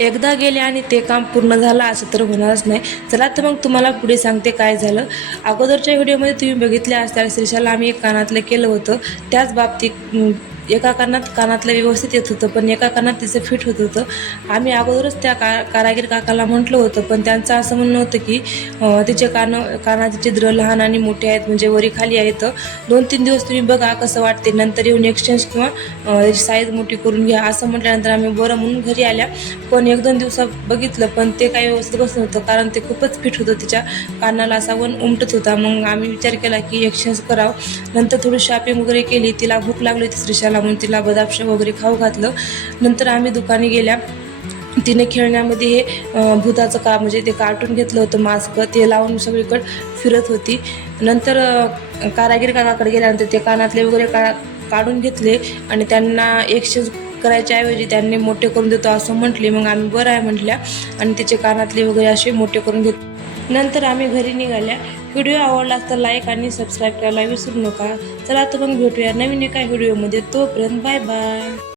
एकदा गेले आणि ते काम पूर्ण झालं असं तर होणारच नाही. चला तर मग तुम्हाला पुढे सांगते काय झालं. अगोदरच्या व्हिडिओमध्ये तुम्ही बघितले असतील श्रीशाला आम्ही एक कानातलं केलं होतं. त्याच बाबतीत एका कानातलं व्यवस्थित येत होतं, पण एका कानात तिचं फिट होत होतं. आम्ही अगोदरच त्या कारागीर काकाला म्हटलं होतं, पण त्यांचं असं म्हणणं होतं की तिचे कानाचे छिद्र लहान आणि मोठे आहेत, म्हणजे वरी खाली आहेत. 2-3 दिवस तुम्ही बघा कसं वाटते, नंतर येऊन एक्सचेंज किंवा त्याची साईज मोठी करून घ्या असं म्हटल्यानंतर आम्ही बरं म्हणून घरी आल्या. पण 1-2 दिवसात बघितलं, पण ते काही व्यवस्थित बसत नव्हतं, कारण ते खूपच फिट होतं. तिच्या कानाला असा उमटत होता. मग आम्ही विचार केला की एक्सचेंज करावं. नंतर थोडी शॉपिंग वगैरे केली. तिला भूक लागली होती श्रीशाला, म्हणून तिला बदाम वगैरे खाऊ घातलं. नंतर आम्ही दुकानी गेल्या. तिने खेळण्यामध्ये हे भूताचं म्हणजे ते कार्टून घेतलं होतं मास्क, ते लावून सगळीकडे फिरत होती. नंतर कारागीर काकाकडे गेल्यानंतर ते कानातले वगैरे काढून घेतले आणि त्यांना एक्सचेंज करायच्या ऐवजी त्यांनी मोठे करून देतो असं म्हटले. मग आम्ही बरं आहे म्हटल्या आणि तिचे कानातले वगैरे असे मोठे करून घेतले. नंतर आम्ही घरी निघाल्या. व्हिडिओ आवडला तर लाईक आणि सबस्क्राईब करायला विसरू नका. चला तर मग भेटूया नवीन एका व्हिडिओमध्ये. तोपर्यंत बाय बाय.